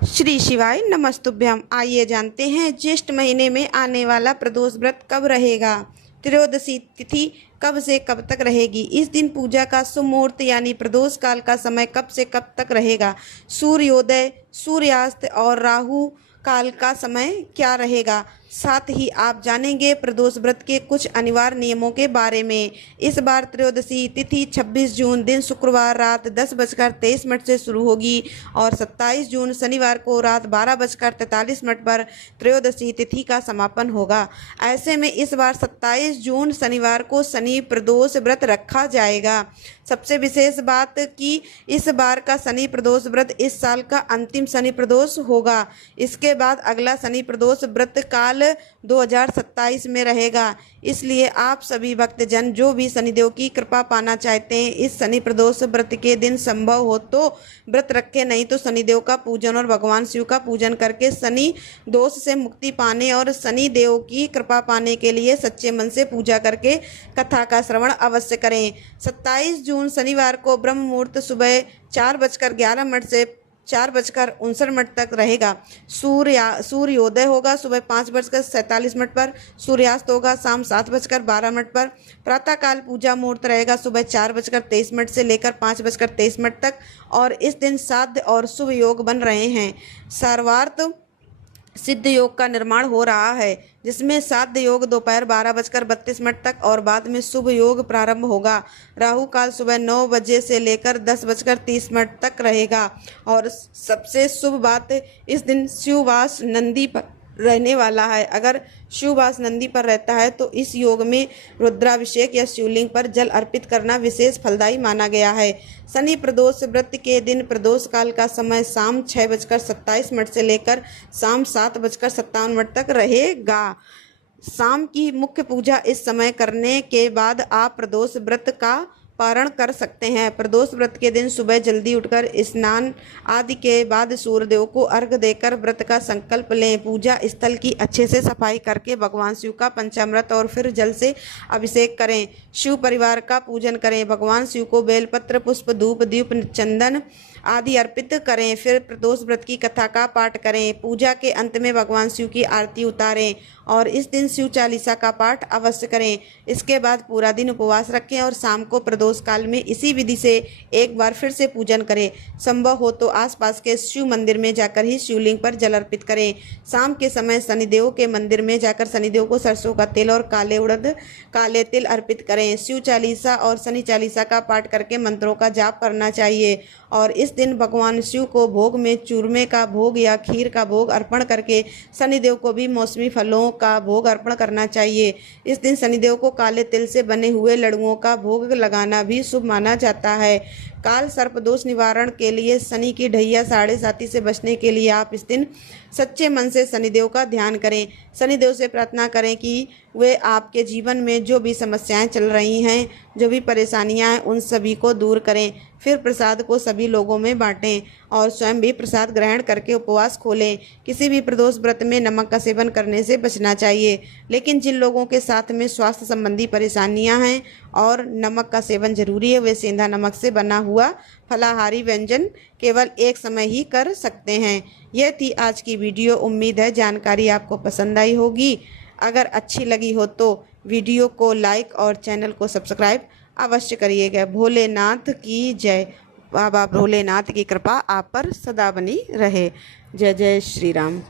श्री शिवाय नमस्तुभ्यम। आइए जानते हैं ज्येष्ठ महीने में आने वाला प्रदोष व्रत कब रहेगा। त्रयोदशी तिथि कब से कब तक रहेगी। इस दिन पूजा का शुभ मुहूर्त यानी प्रदोष काल का समय कब से कब तक रहेगा। सूर्योदय, सूर्यास्त और राहु काल का समय क्या रहेगा। साथ ही आप जानेंगे प्रदोष व्रत के कुछ अनिवार्य नियमों के बारे में। इस बार त्रयोदशी तिथि 26 जून दिन शुक्रवार रात 10:23 से शुरू होगी और 27 जून शनिवार को रात 12:43 पर त्रयोदशी तिथि का समापन होगा। ऐसे में इस बार 27 जून शनिवार को शनि प्रदोष व्रत रखा जाएगा। सबसे विशेष बात कि इस बार का शनि प्रदोष व्रत इस साल का अंतिम शनि प्रदोष होगा। इसके बाद अगला शनि प्रदोष व्रत काल 2027 में रहेगा। इसलिए आप सभी भक्तजन जो भी शनिदेव की कृपा पाना चाहते हैं, इस शनि प्रदोष व्रत के दिन संभव हो तो व्रत रखें, नहीं तो शनिदेव का पूजन और भगवान शिव का पूजन करके शनि दोष से मुक्ति पाने और शनि देव की कृपा पाने के लिए सच्चे मन से पूजा करके कथा का श्रवण अवश्य करें। 27 जून शनिवार को ब्रह्म मुहूर्त सुबह 4:11 से 4:59 तक रहेगा। सूर्योदय होगा सुबह 5:47 पर। सूर्यास्त होगा शाम 7:12 पर। प्रातःकाल पूजा मुहूर्त रहेगा सुबह 4:23 से लेकर 5:23 तक और इस दिन साध्य और शुभ योग बन रहे हैं। सर्वार्थ सिद्ध योग का निर्माण हो रहा है, जिसमें साध्य योग दोपहर 12:32 तक और बाद में शुभ योग प्रारंभ होगा। राहु काल सुबह 9 बजे से लेकर 10:30 तक रहेगा और सबसे शुभ बात इस दिन शिववास नंदी पर रहने वाला है। अगर शिववास नंदी पर रहता है तो इस योग में रुद्राभिषेक या शिवलिंग पर जल अर्पित करना विशेष फलदायी माना गया है। शनि प्रदोष व्रत के दिन प्रदोष काल का समय शाम 6:27 से लेकर शाम 7:57 तक रहेगा। शाम की मुख्य पूजा इस समय करने के बाद आप प्रदोष व्रत का पारण कर सकते हैं। प्रदोष व्रत के दिन सुबह जल्दी उठकर स्नान आदि के बाद सूर्यदेव को अर्घ्य देकर व्रत का संकल्प लें। पूजा स्थल की अच्छे से सफाई करके भगवान शिव का पंचामृत और फिर जल से अभिषेक करें। शिव परिवार का पूजन करें। भगवान शिव को बेलपत्र, पुष्प, धूप, दीप, चंदन आदि अर्पित करें। फिर प्रदोष व्रत की कथा का पाठ करें। पूजा के अंत में भगवान शिव की आरती उतारें और इस दिन शिव चालीसा का पाठ अवश्य करें। इसके बाद पूरा दिन उपवास रखें और शाम को प्रदोष काल में इसी विधि से एक बार फिर से पूजन करें। संभव हो तो आसपास के शिव मंदिर में जाकर ही शिवलिंग पर जल अर्पित करें। शाम के समय शनिदेव के मंदिर में जाकर शनिदेव को सरसों का तेल और काले उड़द, काले तिल अर्पित करें। शिव चालीसा और शनि चालीसा का पाठ करके मंत्रों का जाप करना चाहिए और इस दिन भगवान शिव को भोग में चूरमे का भोग या खीर का भोग अर्पण करके शनिदेव को भी मौसमी फलों का भोग अर्पण करना चाहिए। इस दिन शनिदेव को काले तिल से बने हुए लड्डुओं का भोग लगाना भी शुभ माना जाता है। काल सर्प दोष निवारण के लिए शनि की ढैया 7:30 से बचने के लिए आप इस दिन सच्चे मन से शनिदेव का ध्यान करें। शनिदेव से प्रार्थना करें कि वे आपके जीवन में जो भी समस्याएं चल रही हैं, जो भी परेशानियां हैं, उन सभी को दूर करें। फिर प्रसाद को सभी लोगों में बांटें और स्वयं भी प्रसाद ग्रहण करके उपवास खोलें। किसी भी प्रदोष व्रत में नमक का सेवन करने से बचना चाहिए, लेकिन जिन लोगों के साथ में स्वास्थ्य संबंधी परेशानियां हैं और नमक का सेवन जरूरी है, वे सेंधा नमक से बना हुआ फलाहारी व्यंजन केवल एक समय ही कर सकते हैं। यह थी आज की वीडियो। उम्मीद है जानकारी आपको पसंद आई होगी। अगर अच्छी लगी हो तो वीडियो को लाइक और चैनल को सब्सक्राइब अवश्य करिएगा। भोलेनाथ की जय। बाबा भोलेनाथ की कृपा आप पर सदा बनी रहे। जय जय श्री राम।